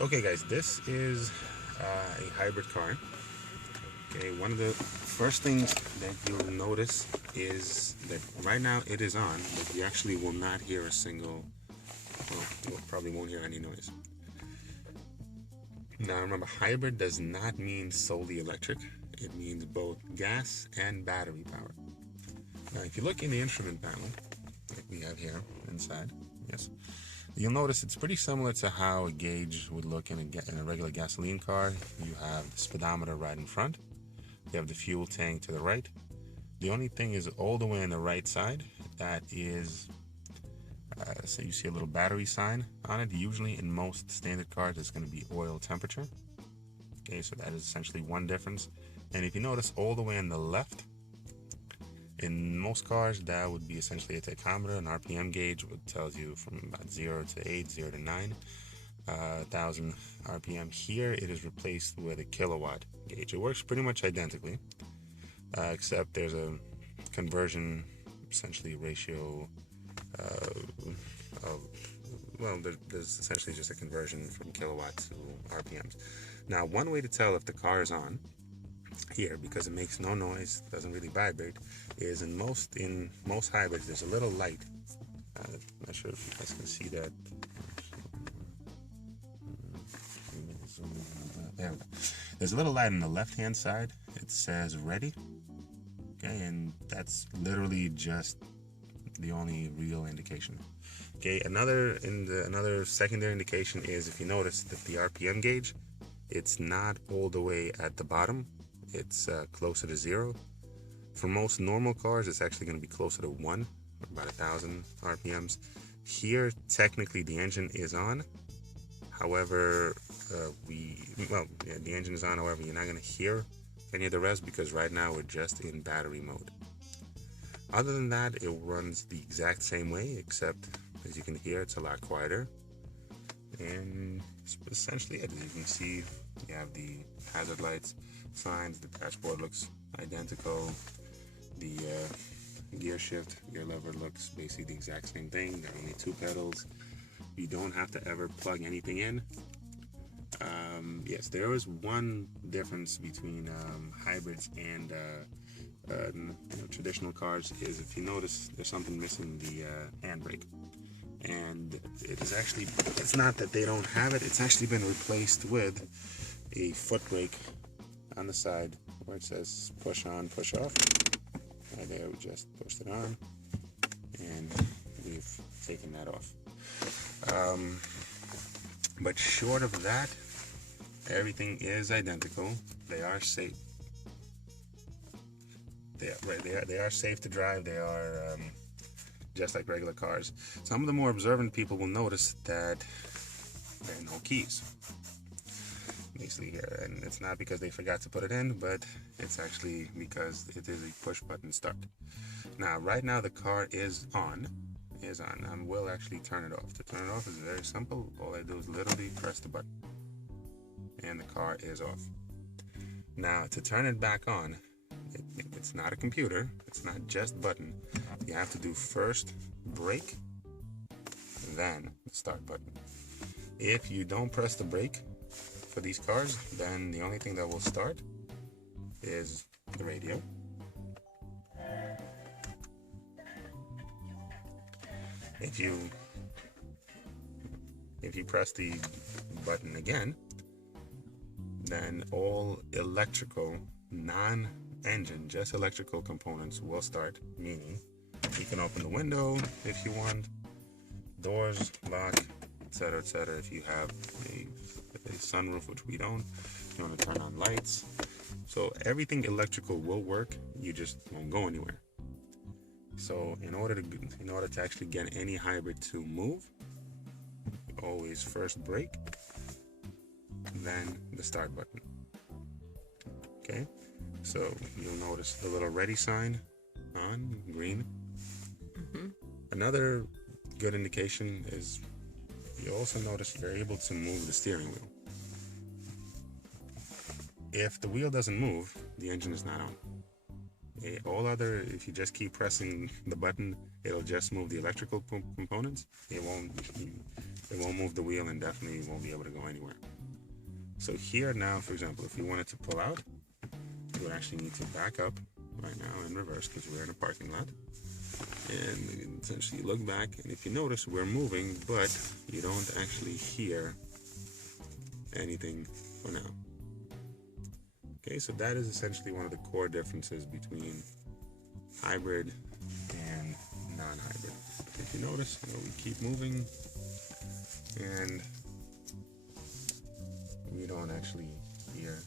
Okay guys, this is a hybrid car. Okay, one of the first things that you'll notice is that right now it is on, but you actually will not hear a single, well, you probably won't hear any noise. Now remember, hybrid does not mean solely electric. It means both gas and battery power. Now if you look in the instrument panel that we have here inside, yes, you'll notice it's pretty similar to how a gauge would look in a regular gasoline car. You have the speedometer right in front. You have the fuel tank to the right. The only thing is all the way on the right side, that is, so you see a little battery sign on it. Usually in most standard cars, it's going to be oil temperature. Okay, so that is essentially one difference. And if you notice all the way on the left, in most cars, that would be essentially a tachometer, an RPM gauge, which tells you from about 0 to 8, 0 to 9, 1000 RPM. Here, it is replaced with a kilowatt gauge. It works pretty much identically, except there's a conversion, essentially ratio of, well, there's essentially just a conversion from kilowatt to RPMs. Now, one way to tell if the car is on here, because it makes no noise, doesn't really vibrate, is in most hybrids there's a little light. Not sure if you guys can see that. There we go. There's a little light on the left hand side. It says ready. Okay, and that's literally just the only real indication. Okay, another secondary indication is if you notice that the RPM gauge, it's not all the way at the bottom. It's closer to 0. For most normal cars, it's actually going to be closer to 1, or about 1000 RPMs. Here, technically, the engine is on. However, the engine is on. However, you're not going to hear any of the rest because right now we're just in battery mode. Other than that, it runs the exact same way, except as you can hear, it's a lot quieter. And it's essentially it. As you can see, you have the hazard lights, signs, the dashboard looks identical. The gear shift, gear lever looks basically the exact same thing. There are only 2 pedals. You don't have to ever plug anything in. Yes, there is one difference between hybrids and traditional cars is if you notice there's something missing, the handbrake. And it's not that they don't have it, it's actually been replaced with a foot brake on the side where it says push on, push off. Right there, we just pushed it on and we've taken that off. But short of that, everything is identical. They are safe. They are safe to drive. They are just like regular cars. Some of the more observant people will notice that there are no keys basically here, and it's not because they forgot to put it in, but it's actually because it is a push button start. Now right now the car is on. I will actually turn it off. To turn it off is very simple. All I do is literally press the button and the car is off. Now to turn it back on, it's not a computer, it's not just button. You have to do first brake, then the start button. If you don't press the brake for these cars, then the only thing that will start is the radio. If you press the button again, then all electrical, non-engine, just electrical components will start, meaning you can open the window if you want, doors, lock, etc., etc. If you have a sunroof, which we don't, you want to turn on lights. So everything electrical will work, you just won't go anywhere. So in order to actually get any hybrid to move, always first brake, then the start button. Okay, so you'll notice the little ready sign on green. Another good indication is you also notice you're able to move the steering wheel. If the wheel doesn't move, the engine is not on. Okay, if you just keep pressing the button, it'll just move the electrical components. It won't move the wheel, and definitely won't be able to go anywhere. So here now, for example, if you wanted to pull out, you would actually need to back up right now in reverse because we're in a parking lot. And essentially look back, and if you notice, we're moving, but you don't actually hear anything for now. Okay, so that is essentially one of the core differences between hybrid and non-hybrid. If you notice, we keep moving, and we don't actually hear